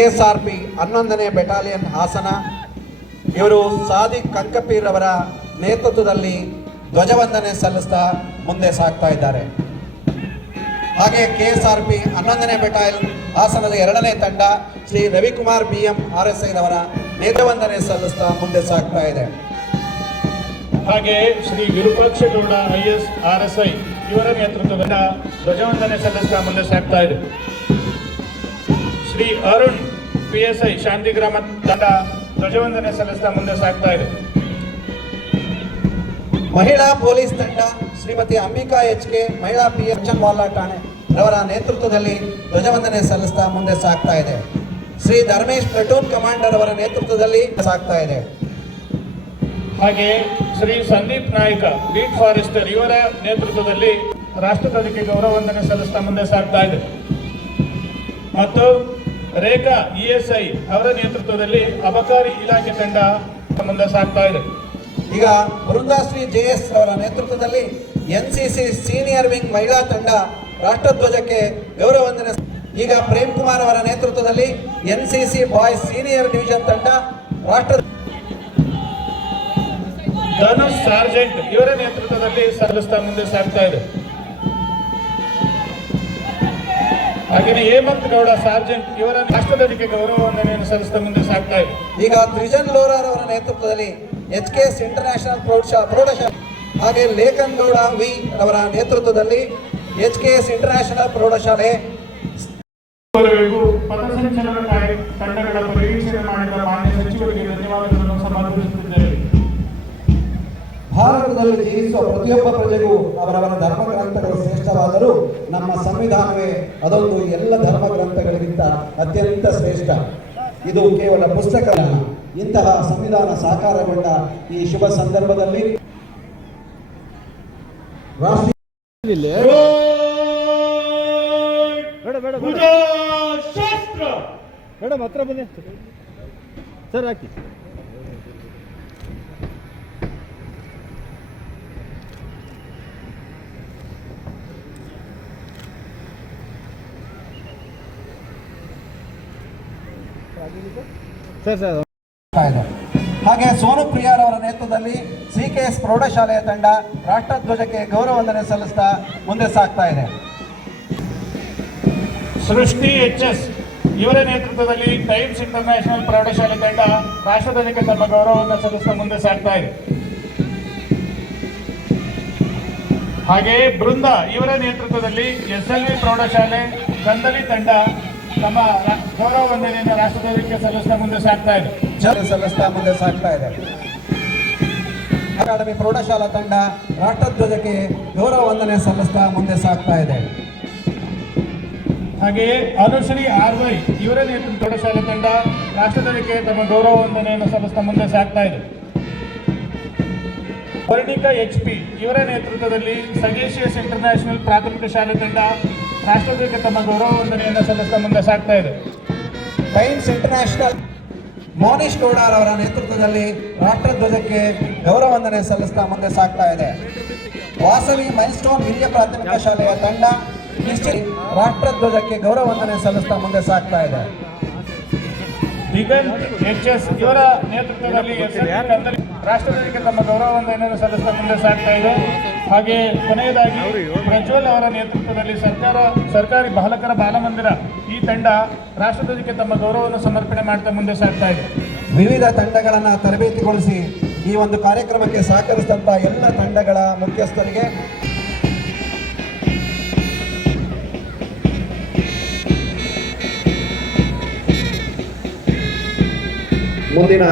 KSRP ಹನ್ನೊಂದನೇ battalion Hassan. ಇವರು ಸಾದಿಕ್ ಕಂಕಪೀರ್ ಅವರ ನೇತೃತ್ವದಲ್ಲಿ ಧ್ವಜವಂದನೆ ಸಲ್ಲಿಸ್ತಾ ಮುಂದೆ ಸಾಗ್ತಾ ಇದ್ದಾರೆ. ಹಾಗೆ ಕೆಎಸ್ಆರ್ಪಿ ಹನ್ನೊಂದನೇ ಬೆಟಾಲಿಯನ್ ಹಾಸನದ ಎರಡನೇ ತಂಡ Shri Ravikumar B M R S ಐನವರ ನೇತೃವಂದನೆ ಸಲ್ಲಿಸ್ತಾ ಮುಂದೆ ಸಾಗ್ತಾ ಇದೆ. ಹಾಗೆ Shri Virupakshagowda I S R S I ಇವರ ನೇತೃತ್ವದ ಧ್ವಜವಂದನೆ ಸಲ್ಲಿಸ್ತಾ ಮುಂದೆ ಸಾಗ್ತಾ ಇದೆ. Shri Arun P S I Shantigrama ತಂಡ ಧ್ವಜವಂದನೆ ಸಲ್ಲಿಸ್ತಾ ಮುಂದೆ ಸಾಗ್ತಾ ಇದೆ. ಮಹಿಳಾ ಪೊಲೀಸ್ ತಂಡ ಶ್ರೀಮತಿ ಅಂಬಿಕಾ ಎಚ್ ಕೆ ಮಹಿಳಾ ಪಿ ಎಚ್ ಎನ್ ಠಾಣೆ ರವರ ನೇತೃತ್ವದಲ್ಲಿ ಧ್ವಜವಂದನೆ ಸಲ್ಲಿಸ್ತಾ ಮುಂದೆ ಸಾಗ್ತಾ ಇದೆ. ಶ್ರೀ ಧರ್ಮೇಶ್ ಪ್ಲಟೂನ್ ಕಮಾಂಡರ್ ಅವರ ನೇತೃತ್ವದಲ್ಲಿ ಸಾಗ್ತಾ ಇದೆ. ಹಾಗೆ ಶ್ರೀ ಸಂದೀಪ್ ನಾಯಕ ಬೀಟ್ ಫಾರೆಸ್ಟರ್ ಇವರ ನೇತೃತ್ವದಲ್ಲಿ ರಾಷ್ಟ್ರಧ್ವಜಕ್ಕೆ ಗೌರವ ವಂದನೆ ಸಲ್ಲಿಸ್ತಾ ಮುಂದೆ ಸಾಗ್ತಾ ಇದೆ. ಮತ್ತು ರೇಖಾ ಇ ಎಸ್ ಐ ಅವರ ನೇತೃತ್ವದಲ್ಲಿ ಅಬಕಾರಿ ಇಲಾಖೆ ತಂಡ ಸಂಬಂಧ ಸಾಗ್ತಾ ಇದೆ. ಈಗ ವೃಂದಾಶ್ರೀ ಜೆ ಎಸ್ ಅವರ ನೇತೃತ್ವದಲ್ಲಿ N C C senior wing ಮಹಿಳಾ ತಂಡ ರಾಷ್ಟ್ರಧ್ವಜಕ್ಕೆ ಗೌರವ ವಂದನೆ ಈಗ ಪ್ರೇಮ್ ಕುಮಾರ್ ಅವರ ನೇತೃತ್ವದಲ್ಲಿ N C C boys senior division ತಂಡ ರಾಷ್ಟ್ರ ಧನುಷ್ ಸಾರ್ಜೆಂಟ್ ಇವರ ನೇತೃತ್ವದಲ್ಲಿ ಸಲ್ಲಿಸ್ತಾ ಮುಂದೆ ಸಾಗ್ತಾ ಇದೆ. ಹಾಗೆಯೇ ಹೇಮಂತ್ ಗೌಡ ಸಾರ್ಜೆಂಟ್ ಇವರ ರಾಷ್ಟ್ರಧ್ವಜಕ್ಕೆ ಗೌರವ ವಂದನೆಯನ್ನು ಸಲ್ಲಿಸ್ತಾ ಮುಂದೆ ಸಾಗ್ತಾ ಇದೆ ಈಗ ತ್ರಿಜನ್ ಲೋರಾರ್ ಅವರ ನೇತೃತ್ವದಲ್ಲಿ ಎಚ್ ಕೆ ಎಸ್ ಇಂಟರ್ನ್ಯಾಷನಲ್ ಪ್ರೌಢಶಾ ಪ್ರೌಢಶಾಲೆ ಹಾಗೆ ಲೇಖನ್ ಗೌಡ ವಿ ಅವರ ನೇತೃತ್ವದಲ್ಲಿ ಎಚ್ ಕೆ ಎಸ್ ಇಂಟರ್ನ್ಯಾಷನಲ್ ಪ್ರೌಢಶಾಲೆ ಪಥಸಂಚಲನ ತಂಡಗಳ ಪರಿವೀಕ್ಷಣೆ ಮಾಡಿದ ಮಾನ್ಯ ಸಚಿವರಿಗೆ ಧನ್ಯವಾದಗಳನ್ನು ಸಮರ್ಪಿಸುತ್ತಿದ್ದೇವೆ ಭಾರತದಲ್ಲಿ ಜೀವಿಸುವ ಪ್ರತಿಯೊಬ್ಬ ಪ್ರಜೆಗೂ ಅವರವರ ಧರ್ಮ ಗ್ರಂಥಗಳು ಶ್ರೇಷ್ಠವಾದರೂ ನಮ್ಮ ಸಂವಿಧಾನವೇ ಅದೊಂದು ಎಲ್ಲ ಧರ್ಮ ಗ್ರಂಥಗಳಿಗಿಂತ ಅತ್ಯಂತ ಶ್ರೇಷ್ಠ. ಇದು ಕೇವಲ ಪುಸ್ತಕ ಅಲ್ಲ. ಇಂತಹ ಸಂವಿಧಾನ ಸಾಕಾರಗೊಂಡ ಈ ಶುಭ ಸಂದರ್ಭದಲ್ಲಿ ರಾಷ್ಟ್ರೀಯ ಮೇಡಮ್ ಹತ್ರ ಬನ್ನಿ. ಸರ್ ಹಾಕಿ. ಸರ್ ಸರ್ ಹಾಗೆ ಸೋನು ಪ್ರಿಯಾರ್ ಅವರ ನೇತೃತ್ವದಲ್ಲಿ ಸಿ ಕೆ ಎಸ್ ಪ್ರೌಢಶಾಲೆಯ ತಂಡ ರಾಷ್ಟ್ರಧ್ವಜಕ್ಕೆ ಗೌರವಂದನೆ ಸಲ್ಲಿಸ್ತಾ ಮುಂದೆ ಸಾಗ್ತಾ ಇದೆ. ಸೃಷ್ಟಿ ಎಚ್ ಎಸ್ ಇವರ ನೇತೃತ್ವದಲ್ಲಿ ಟೈಮ್ಸ್ ಇಂಟರ್ನ್ಯಾಷನಲ್ ಪ್ರೌಢಶಾಲೆ ತಂಡ ರಾಷ್ಟ್ರಧ್ವಜಕ್ಕೆ ತಮ್ಮ ಗೌರವವನ್ನು ಸಲ್ಲಿಸ್ತಾ ಮುಂದೆ ಸಾಗ್ತಾ ಇದೆ. ಹಾಗೆಯೇ ಬೃಂದ ಇವರ ನೇತೃತ್ವದಲ್ಲಿ ಎಸ್ ಎಲ್ ವಿ ಪ್ರೌಢಶಾಲೆ ಕಂದಲಿ ತಂಡ ತಮ್ಮ ಗೌರವ ವಂದನೆಯನ್ನು ರಾಷ್ಟ್ರಧ್ವಜಕ್ಕೆ ಸಲ್ಲಿಸ್ತಾ ಮುಂದೆ ಸಾಗ್ತಾ ಇದೆ ಸಲ್ಲಿಸ್ತಾ ಮುಂದೆ ಸಾಗ್ತಾ ಇದೆ ಅಕಾಡೆಮಿ ಪ್ರೌಢಶಾಲಾ ತಂಡ ರಾಷ್ಟ್ರಧ್ವಜಕ್ಕೆ ಗೌರವ ವಂದನೆ ಸಲ್ಲಿಸ್ತಾ ಮುಂದೆ ಸಾಗ್ತಾ ಇದೆ. ಹಾಗೆಯೇ ಅನುಶ್ರೀ ಆರ್ ವೈ ಇವರ ನೇತೃತ್ವ ಪ್ರೌಢಶಾಲೆ ತಂಡ ರಾಷ್ಟ್ರಧ್ವಜಕ್ಕೆ ತಮ್ಮ ಗೌರವ ವಂದನೆಯನ್ನು ಸಲ್ಲಿಸ್ತಾ ಮುಂದೆ ಸಾಗ್ತಾ ಇದೆ. ವರ್ಣಿಕಾ ಎಚ್ ಪಿ ಇವರ ನೇತೃತ್ವದಲ್ಲಿ ಸಗೇಶಿಯಸ್ ಇಂಟರ್ನ್ಯಾಷನಲ್ ಪ್ರಾಥಮಿಕ ಶಾಲೆ ತಂಡ ರಾಷ್ಟ್ರಧ್ವಜಕ್ಕೆ ತಮ್ಮ ಗೌರವ ವಂದನೆಯನ್ನು ಸಲ್ಲಿಸ್ತಾ ಮುಂದೆ ಸಾಗ್ತಾ ಇದೆ. ಟೈಮ್ಸ್ ಇಂಟರ್ನ್ಯಾಷನಲ್ ಮೋನಿಶ್ ಗೌಡಾರ್ ಅವರ ನೇತೃತ್ವದಲ್ಲಿ ರಾಷ್ಟ್ರಧ್ವಜಕ್ಕೆ ಗೌರವ ವಂದನೆ ಸಲ್ಲಿಸ್ತಾ ಮುಂದೆ ಸಾಗ್ತಾ ಇದೆ. ವಾಸವಿ ಮೈಲ್ಸ್ಟೋನ್ ಹಿರಿಯ ಪ್ರಾಥಮಿಕ ಶಾಲೆಯ ತಂಡ ನಿಶ್ಚಿತ ರಾಷ್ಟ್ರಧ್ವಜಕ್ಕೆ ಗೌರವ ವಂದನೆ ಸಲ್ಲಿಸ್ತಾ ಮುಂದೆ ಸಾಗ್ತಾ ಇದೆ. ದಿಗಂತ್ ಎಚ್ ಎಸ್ ಇವರ ನೇತೃತ್ವದಲ್ಲಿ ರಾಷ್ಟ್ರಧ್ವಜಕ್ಕೆ ತಮ್ಮ ಗೌರವ ವಂದನೆಯನ್ನು ಸಲ್ಲಿಸ್ತಾ ಮುಂದೆ ಸಾಗ್ತಾ ಇದೆ. ಹಾಗೆ ಕೊನೆಯದಾಗಿ ಪ್ರಜ್ವಲ್ ಅವರ ನೇತೃತ್ವದಲ್ಲಿ ಸರ್ಕಾರ ಸರ್ಕಾರಿ ಬಾಲಕರ ಬಾಲಮಂದಿರ. ಈ ತಂಡ ರಾಷ್ಟ್ರಧ್ವಜಕ್ಕೆ ತಮ್ಮ ಗೌರವವನ್ನು ಸಮರ್ಪಣೆ ಮಾಡ್ತಾ ಮುಂದೆ ಸಾಗ್ತಾ ಇದೆ. ವಿವಿಧ ತಂಡಗಳನ್ನು ತರಬೇತಿಗೊಳಿಸಿ ಈ ಒಂದು ಕಾರ್ಯಕ್ರಮಕ್ಕೆ ಸಹಕರಿಸಿದಂಥ ಎಲ್ಲ ತಂಡಗಳ ಮುಖ್ಯಸ್ಥರಿಗೆ ಮುಂದಿನ